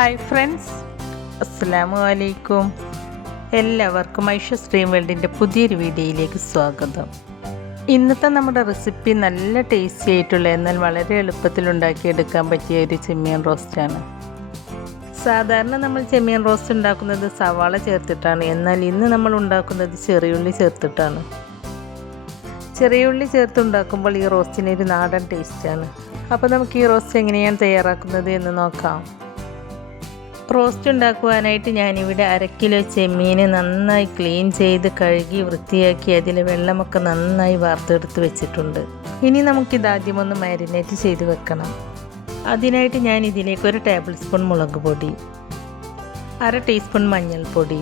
Hi friends, അസ്സലാമു അലൈക്കും. എല്ലാവർക്കും ഐഷസ് ഡ്രീം വേൾഡിൻ്റെ പുതിയൊരു വീഡിയോയിലേക്ക് സ്വാഗതം. ഇന്നത്തെ നമ്മുടെ റെസിപ്പി നല്ല ടേസ്റ്റി ആയിട്ടുള്ള എന്നാൽ വളരെ എളുപ്പത്തിൽ ഉണ്ടാക്കിയെടുക്കാൻ പറ്റിയ ഒരു ചെമ്മീൻ റോസ്റ്റാണ്. സാധാരണ നമ്മൾ ചെമ്മീൻ റോസ്റ്റ് ഉണ്ടാക്കുന്നത് സവാള ചേർത്തിട്ടാണ്. എന്നാൽ ഇന്ന് നമ്മൾ ഉണ്ടാക്കുന്നത് ചെറിയുള്ളി ചേർത്തിട്ടാണ്. ചെറിയുള്ളി ചേർത്തുണ്ടാക്കുമ്പോൾ ഈ റോസ്റ്റിനൊരു നാടൻ ടേസ്റ്റാണ്. അപ്പോൾ നമുക്ക് ഈ റോസ്റ്റ് എങ്ങനെയാണ് തയ്യാറാക്കുന്നത് എന്ന് നോക്കാം. റോസ്റ്റ് ഉണ്ടാക്കുവാനായിട്ട് ഞാനിവിടെ 1/2 കിലോ ചെമ്മീൻ നന്നായി ക്ലീൻ ചെയ്ത് കഴുകി വൃത്തിയാക്കി അതിലെ വെള്ളമൊക്കെ നന്നായി വാർത്തെടുത്ത് വെച്ചിട്ടുണ്ട്. ഇനി നമുക്കിതാദ്യം ഒന്ന് മാരിനേറ്റ് ചെയ്ത് വെക്കണം. അതിനായിട്ട് ഞാൻ ഇതിലേക്ക് 1 ടേബിൾ സ്പൂൺ മുളക് പൊടി, 1/2 ടീസ്പൂൺ മഞ്ഞൾപ്പൊടി,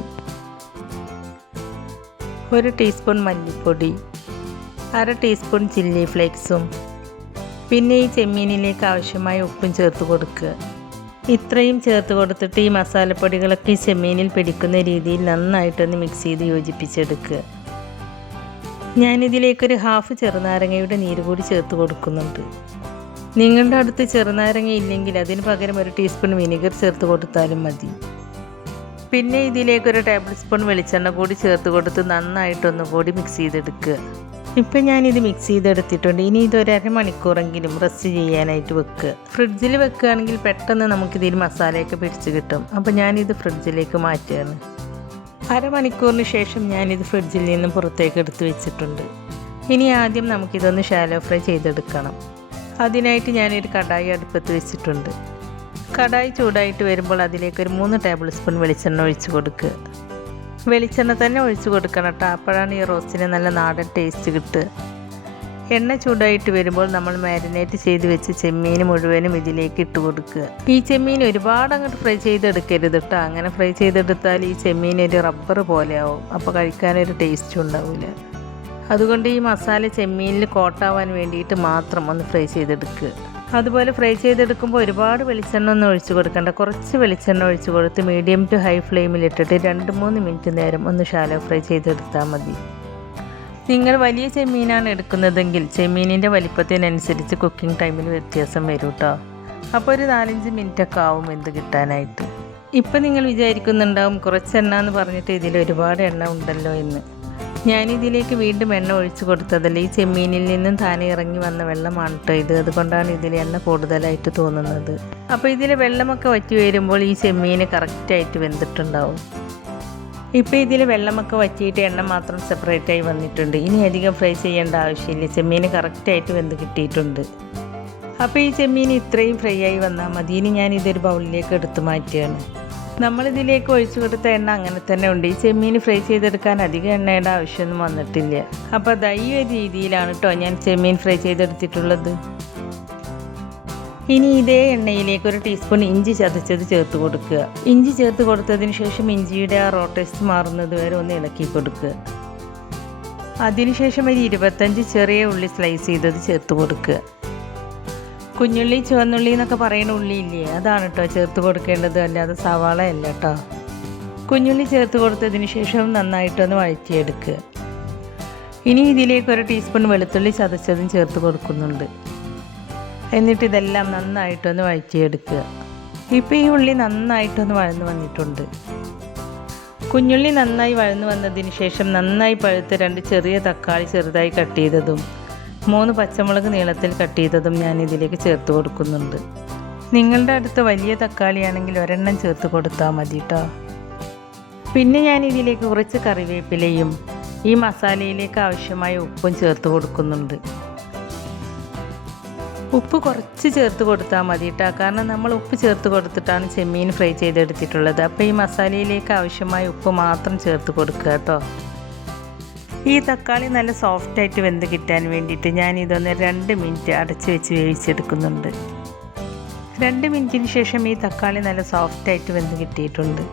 1 ടീസ്പൂൺ മല്ലിപ്പൊടി, 1/2 ടീസ്പൂൺ ചില്ലി ഫ്ലേക്സും പിന്നെ ഈ ചെമ്മീനിലേക്ക് ആവശ്യമായ ഉപ്പും ചേർത്ത് കൊടുക്കുക. ഇത്രയും ചേർത്ത് കൊടുത്തിട്ട് ഈ മസാലപ്പൊടികളൊക്കെ ഈ ചെമ്മീനിൽ പിടിക്കുന്ന രീതിയിൽ നന്നായിട്ടൊന്ന് മിക്സ് ചെയ്ത് യോജിപ്പിച്ചെടുക്കുക. ഞാനിതിലേക്കൊരു 1/2 ചെറുനാരങ്ങയുടെ നീര് കൂടി ചേർത്ത് കൊടുക്കുന്നുണ്ട്. നിങ്ങളുടെ അടുത്ത് ചെറുനാരങ്ങ ഇല്ലെങ്കിൽ അതിന് പകരം 1 ടീസ്പൂൺ വിനെഗർ ചേർത്ത് കൊടുത്താലും മതി. പിന്നെ ഇതിലേക്ക് 1 ടേബിൾ സ്പൂൺ വെളിച്ചെണ്ണ കൂടി ചേർത്ത് കൊടുത്ത് നന്നായിട്ടൊന്നുകൂടി മിക്സ് ചെയ്തെടുക്കുക. ഇപ്പം ഞാനിത് മിക്സ് ചെയ്തെടുത്തിട്ടുണ്ട്. ഇനി ഇതൊരു 1/2 മണിക്കൂറെങ്കിലും റെസ്റ്റ് ചെയ്യാനായിട്ട് വെക്കുക. ഫ്രിഡ്ജിൽ വെക്കുകയാണെങ്കിൽ പെട്ടെന്ന് നമുക്കിതിൽ മസാലയൊക്കെ പിടിച്ച് കിട്ടും. അപ്പോൾ ഞാനിത് ഫ്രിഡ്ജിലേക്ക് മാറ്റുകയാണ്. 1/2 മണിക്കൂറിന് ശേഷം ഞാനിത് ഫ്രിഡ്ജിൽ നിന്നും പുറത്തേക്ക് എടുത്ത് വെച്ചിട്ടുണ്ട്. ഇനി ആദ്യം നമുക്കിതൊന്ന് ഷാലോ ഫ്രൈ ചെയ്തെടുക്കണം. അതിനായിട്ട് ഞാനൊരു കടായി അടുപ്പത്ത് വെച്ചിട്ടുണ്ട്. കടായി ചൂടായിട്ട് വരുമ്പോൾ അതിലേക്ക് ഒരു 3 ടേബിൾ സ്പൂൺ വെളിച്ചെണ്ണ ഒഴിച്ച് കൊടുക്കുക. വെളിച്ചെണ്ണ തന്നെ ഒഴിച്ച് കൊടുക്കണം കേട്ടോ. അപ്പോഴാണ് ഈ റോസ്റ്റിന് നല്ല നാടൻ ടേസ്റ്റ് കിട്ടുക. എണ്ണ ചൂടായിട്ട് വരുമ്പോൾ നമ്മൾ മാരിനേറ്റ് ചെയ്ത് വെച്ച് ചെമ്മീൻ മുഴുവനും ഇതിലേക്ക് ഇട്ട് കൊടുക്കുക. ഈ ചെമ്മീൻ ഒരുപാട് അങ്ങോട്ട് ഫ്രൈ ചെയ്തെടുക്കരുത് കേട്ടോ. അങ്ങനെ ഫ്രൈ ചെയ്തെടുത്താൽ ഈ ചെമ്മീൻ ഒരു റബ്ബർ പോലെ ആവും. അപ്പോൾ കഴിക്കാനൊരു ടേസ്റ്റും ഉണ്ടാവില്ല. അതുകൊണ്ട് ഈ മസാല ചെമ്മീനിൽ കോട്ടാവാൻ വേണ്ടിയിട്ട് മാത്രം ഒന്ന് ഫ്രൈ ചെയ്തെടുക്കുക. അതുപോലെ ഫ്രൈ ചെയ്തെടുക്കുമ്പോൾ ഒരുപാട് വെളിച്ചെണ്ണ ഒന്നും ഒഴിച്ച് കൊടുക്കണ്ട. കുറച്ച് വെളിച്ചെണ്ണ ഒഴിച്ച് കൊടുത്ത് മീഡിയം ടു ഹൈ ഫ്ലെയിമിലിട്ടിട്ട് 2-3 മിനിറ്റ് നേരം ഒന്ന് ഷാലോ ഫ്രൈ ചെയ്തെടുത്താൽ മതി. നിങ്ങൾ വലിയ ചെമ്മീനാണ് എടുക്കുന്നതെങ്കിൽ ചെമ്മീനിൻ്റെ വലിപ്പത്തിനനുസരിച്ച് കുക്കിംഗ് ടൈമിൽ വ്യത്യാസം വരും കേട്ടോ. അപ്പോൾ ഒരു 4-5 മിനിറ്റൊക്കെ ആവും എന്ത് കിട്ടാനായിട്ട്. ഇപ്പം നിങ്ങൾ വിചാരിക്കുന്നുണ്ടാവും കുറച്ച് എണ്ണ എന്ന് പറഞ്ഞിട്ട് ഇതിൽ ഒരുപാട് എണ്ണ ഉണ്ടല്ലോ എന്ന്. ഞാനിതിലേക്ക് വീണ്ടും എണ്ണ ഒഴിച്ച് കൊടുത്തതല്ല. ഈ ചെമ്മീനിൽ നിന്നും താനെ ഇറങ്ങി വന്ന വെള്ളമാണ് കേട്ടോ ഇത്. അതുകൊണ്ടാണ് ഇതിൽ എണ്ണ കൂടുതലായിട്ട് തോന്നുന്നത്. അപ്പോൾ ഇതിൽ വെള്ളമൊക്കെ വറ്റി വരുമ്പോൾ ഈ ചെമ്മീൻ കറക്റ്റായിട്ട് വെന്തിട്ടുണ്ടാവും. ഇപ്പോൾ ഇതിൽ വെള്ളമൊക്കെ വറ്റിയിട്ട് എണ്ണ മാത്രം സെപ്പറേറ്റായി വന്നിട്ടുണ്ട്. ഇനി അധികം ഫ്രൈ ചെയ്യേണ്ട ആവശ്യമില്ല. ചെമ്മീൻ കറക്റ്റായിട്ട് വെന്ത് കിട്ടിയിട്ടുണ്ട്. അപ്പോൾ ഈ ചെമ്മീൻ ഇത്രയും ഫ്രൈ ആയി വന്നാൽ മതി. ഇനി ഞാനിതൊരു ബൗളിലേക്ക് എടുത്ത് മാറ്റുകയാണ്. നമ്മളിതിലേക്ക് ഒഴിച്ചു കൊടുത്ത എണ്ണ അങ്ങനെ തന്നെ ഉണ്ട്. ഈ ചെമ്മീൻ ഫ്രൈ ചെയ്തെടുക്കാൻ അധികം എണ്ണയുടെ ആവശ്യമൊന്നും വന്നിട്ടില്ല. അപ്പോൾ ഈ ഒരു രീതിയിലാണ് കേട്ടോ ഞാൻ ചെമ്മീൻ ഫ്രൈ ചെയ്തെടുത്തിട്ടുള്ളത്. ഇനി ഇതേ എണ്ണയിലേക്ക് 1 ടീസ്പൂൺ ഇഞ്ചി ചതച്ചത് ചേർത്ത് കൊടുക്കുക. ഇഞ്ചി ചേർത്ത് കൊടുത്തതിന് ശേഷം ഇഞ്ചിയുടെ ആ റോ ടേസ്റ്റ് മാറുന്നത് വരെ ഒന്ന് ഇളക്കി കൊടുക്കുക. അതിനുശേഷം ഒരു 25 ചെറിയ ഉള്ളി സ്ലൈസ് ചെയ്തത് ചേർത്ത് കൊടുക്കുക. കുഞ്ഞുള്ളി ചുവന്നുള്ളി എന്നൊക്കെ പറയുന്ന ഉള്ളിയില്ലേ, അതാണ് കേട്ടോ ചേർത്ത് കൊടുക്കേണ്ടത്, അല്ലാതെ സവാള അല്ല കേട്ടോ. കുഞ്ഞുള്ളി ചേർത്ത് കൊടുത്തതിന് ശേഷം നന്നായിട്ടൊന്ന് വഴറ്റിയെടുക്കുക. ഇനി ഇതിലേക്ക് 1 ടീസ്പൂൺ വെളുത്തുള്ളി ചതച്ചതും ചേർത്ത് കൊടുക്കുന്നുണ്ട്. എന്നിട്ട് ഇതെല്ലാം നന്നായിട്ടൊന്ന് വഴറ്റിയെടുക്കുക. ഇപ്പോൾ ഈ ഉള്ളി നന്നായിട്ടൊന്ന് വഴന്നു വന്നിട്ടുണ്ട്. കുഞ്ഞുള്ളി നന്നായി വഴന്നു വന്നതിന് ശേഷം നന്നായി പഴുത്ത 2 ചെറിയ തക്കാളി ചെറുതായി കട്ട് ചെയ്തതും 3 പച്ചമുളക് നീളത്തിൽ കട്ട് ചെയ്തതും ഞാൻ ഇതിലേക്ക് ചേർത്ത് കൊടുക്കുന്നുണ്ട്. നിങ്ങളുടെ അടുത്ത് വലിയ തക്കാളിയാണെങ്കിൽ 1 എണ്ണം ചേർത്ത് കൊടുത്താൽ മതി കേട്ടോ. പിന്നെ ഞാൻ ഇതിലേക്ക് കുറച്ച് കറിവേപ്പിലയും ഈ മസാലയിലേക്ക് ആവശ്യമായ ഉപ്പും ചേർത്ത് കൊടുക്കുന്നുണ്ട്. ഉപ്പ് കുറച്ച് ചേർത്ത് കൊടുത്താൽ മതി കേട്ടോ. കാരണം നമ്മൾ ഉപ്പ് ചേർത്ത് കൊടുത്തിട്ടാണ് ചെമ്മീൻ ഫ്രൈ ചെയ്തെടുത്തിട്ടുള്ളത്. അപ്പോൾ ഈ മസാലയിലേക്ക് ആവശ്യമായ ഉപ്പ് മാത്രം ചേർത്ത് കൊടുക്കുക കേട്ടോ. ഈ തക്കാളി നല്ല സോഫ്റ്റായിട്ട് വെന്ത് കിട്ടാൻ വേണ്ടിയിട്ട് ഞാനിതൊന്ന് 2 മിനിറ്റ് അടച്ച് വെച്ച് വേവിച്ചെടുക്കുന്നുണ്ട്. 2 മിനിറ്റിന് ശേഷം ഈ തക്കാളി നല്ല സോഫ്റ്റായിട്ട് വെന്ത് കിട്ടിയിട്ടുണ്ട്.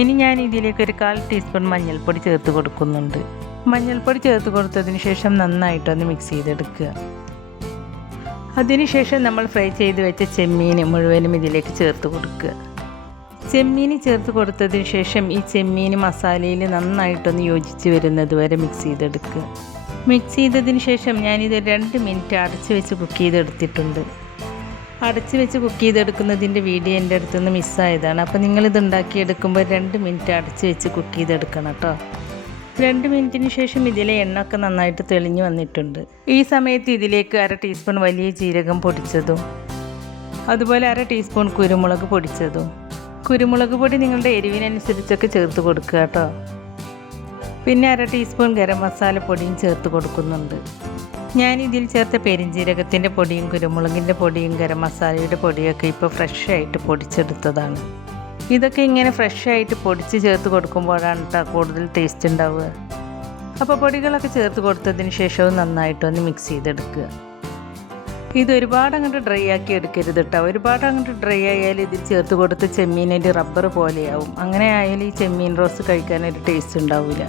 ഇനി ഞാൻ ഇതിലേക്ക് ഒരു 1/4 ടീസ്പൂൺ മഞ്ഞൾപ്പൊടി ചേർത്ത് കൊടുക്കുന്നുണ്ട്. മഞ്ഞൾപ്പൊടി ചേർത്ത് കൊടുത്തതിന് ശേഷം നന്നായിട്ടൊന്ന് മിക്സ് ചെയ്തെടുക്കുക. അതിനുശേഷം നമ്മൾ ഫ്രൈ ചെയ്ത് വെച്ച ചെമ്മീൻ മുഴുവനും ഇതിലേക്ക് ചേർത്ത് കൊടുക്കുക. ചെമ്മീൻ ചേർത്ത് കൊടുത്തതിന് ശേഷം ഈ ചെമ്മീൻ മസാലയിൽ നന്നായിട്ടൊന്ന് യോജിച്ച് വരുന്നത് വരെ മിക്സ് ചെയ്തെടുക്കുക. മിക്സ് ചെയ്തതിന് ശേഷം ഞാനിത് 2 മിനിറ്റ് അടച്ച് വെച്ച് കുക്ക് ചെയ്തെടുത്തിട്ടുണ്ട്. അടച്ച് വെച്ച് കുക്ക് ചെയ്തെടുക്കുന്നതിൻ്റെ വീഡിയോ എൻ്റെ അടുത്തുനിന്ന് മിസ്സായതാണ്. അപ്പോൾ നിങ്ങളിത് ഉണ്ടാക്കിയെടുക്കുമ്പോൾ 2 മിനിറ്റ് അടച്ച് വെച്ച് കുക്ക് ചെയ്തെടുക്കണം കേട്ടോ. 2 മിനിറ്റിന് ശേഷം ഇതിലെ എണ്ണയൊക്കെ നന്നായിട്ട് തെളിഞ്ഞു വന്നിട്ടുണ്ട്. ഈ സമയത്ത് ഇതിലേക്ക് 1/2 ടീസ്പൂൺ വലിയ ജീരകം പൊടിച്ചതും അതുപോലെ 1/2 ടീസ്പൂൺ കുരുമുളക് പൊടിച്ചതും. കുരുമുളക് പൊടി നിങ്ങളുടെ എരിവിനനുസരിച്ചൊക്കെ ചേർത്ത് കൊടുക്കുക കേട്ടോ. പിന്നെ 1/2 ടീസ്പൂൺ ഗരം മസാല പൊടിയും ചേർത്ത് കൊടുക്കുന്നുണ്ട്. ഞാനിതിൽ ചേർത്ത പെരിഞ്ജീരകത്തിൻ്റെ പൊടിയും കുരുമുളകിൻ്റെ പൊടിയും ഗരം മസാലയുടെ പൊടിയൊക്കെ ഇപ്പോൾ ഫ്രഷായിട്ട് പൊടിച്ചെടുത്തതാണ്. ഇതൊക്കെ ഇങ്ങനെ ഫ്രഷായിട്ട് പൊടിച്ച് ചേർത്ത് കൊടുക്കുമ്പോഴാണ് കേട്ടോ കൂടുതൽ ടേസ്റ്റ് ഉണ്ടാവുക. അപ്പോൾ പൊടികളൊക്കെ ചേർത്ത് കൊടുത്തതിന് ശേഷവും നന്നായിട്ടൊന്ന് മിക്സ് ചെയ്തെടുക്കുക. ഇത് ഒരുപാട് അങ്ങോട്ട് ഡ്രൈ ആക്കി എടുക്കരുത് കേട്ടോ. ഒരുപാട് അങ്ങോട്ട് ഡ്രൈ ആയാൽ ഇതിൽ ചേർത്ത് കൊടുത്ത് ചെമ്മീനൊരു റബ്ബർ പോലെയാവും. അങ്ങനെ ആയാൽ ഈ ചെമ്മീൻ റോസ്റ്റ് കഴിക്കാനൊരു ടേസ്റ്റ് ഉണ്ടാവില്ല.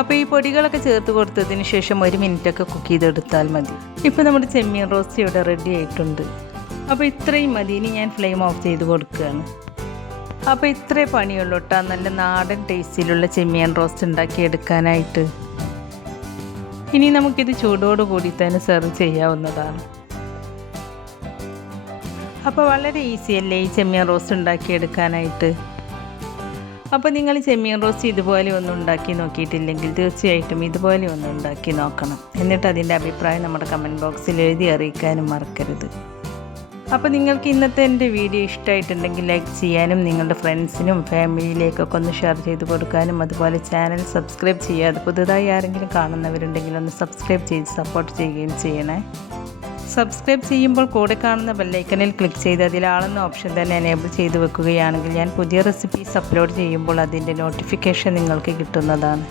അപ്പോൾ ഈ പൊടികളൊക്കെ ചേർത്ത് കൊടുത്തതിന് ശേഷം 1 മിനിറ്റൊക്കെ കുക്ക് ചെയ്തെടുത്താൽ മതി. ഇപ്പോൾ നമ്മുടെ ചെമ്മീൻ റോസ്റ്റ് ഇവിടെ റെഡി ആയിട്ടുണ്ട്. അപ്പോൾ ഇത്രയും മതി. ഇനി ഞാൻ ഫ്ലെയിം ഓഫ് ചെയ്ത് കൊടുക്കുകയാണ്. അപ്പോൾ ഇത്രേ പണിയുള്ളൂ കേട്ടോ നല്ല നാടൻ ടേസ്റ്റിലുള്ള ചെമ്മീൻ റോസ്റ്റ് ഉണ്ടാക്കിയെടുക്കാനായിട്ട്. ഇനി നമുക്കിത് ചൂടോടുകൂടി തന്നെ സെർവ് ചെയ്യാവുന്നതാണ്. അപ്പോൾ വളരെ ഈസിയല്ലേ ഈ ചെമ്മീൻ റോസ്റ്റ് ഉണ്ടാക്കിയെടുക്കാനായിട്ട്. അപ്പോൾ നിങ്ങൾ ചെമ്മീൻ റോസ്റ്റ് ഇതുപോലെ ഒന്നും ഉണ്ടാക്കി നോക്കിയിട്ടില്ലെങ്കിൽ തീർച്ചയായിട്ടും ഇതുപോലെ ഒന്ന് ഉണ്ടാക്കി നോക്കണം. എന്നിട്ട് അതിൻ്റെ അഭിപ്രായം നമ്മുടെ കമൻറ്റ് ബോക്സിൽ എഴുതി അറിയിക്കാനും മറക്കരുത്. അപ്പോൾ നിങ്ങൾക്ക് ഇന്നത്തെ എൻ്റെ വീഡിയോ ഇഷ്ടമായിട്ടുണ്ടെങ്കിൽ ലൈക്ക് ചെയ്യാനും നിങ്ങളുടെ ഫ്രണ്ട്സിനും ഫാമിലിയിലേക്കൊക്കെ ഒന്ന് ഷെയർ ചെയ്ത് കൊടുക്കാനും അതുപോലെ ചാനൽ സബ്സ്ക്രൈബ് ചെയ്യാതെ പുതുതായി ആരെങ്കിലും കാണുന്നവരുണ്ടെങ്കിൽ ഒന്ന് സബ്സ്ക്രൈബ് ചെയ്ത് സപ്പോർട്ട് ചെയ്യുകയും ചെയ്യണേ. സബ്സ്ക്രൈബ് ചെയ്യുമ്പോൾ കൂടെ കാണുന്ന ബെല്ലൈക്കണിൽ ക്ലിക്ക് ചെയ്ത് അതിൽ ആളെന്ന ഓപ്ഷൻ തന്നെ എനേബിൾ ചെയ്ത് വെക്കുകയാണെങ്കിൽ ഞാൻ പുതിയ റെസിപ്പീസ് അപ്ലോഡ് ചെയ്യുമ്പോൾ അതിൻ്റെ നോട്ടിഫിക്കേഷൻ നിങ്ങൾക്ക് കിട്ടുന്നതാണ്.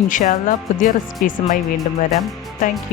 ഇൻഷാ അല്ലാഹ് പുതിയ റെസിപ്പീസുമായി വീണ്ടും വരാം. താങ്ക്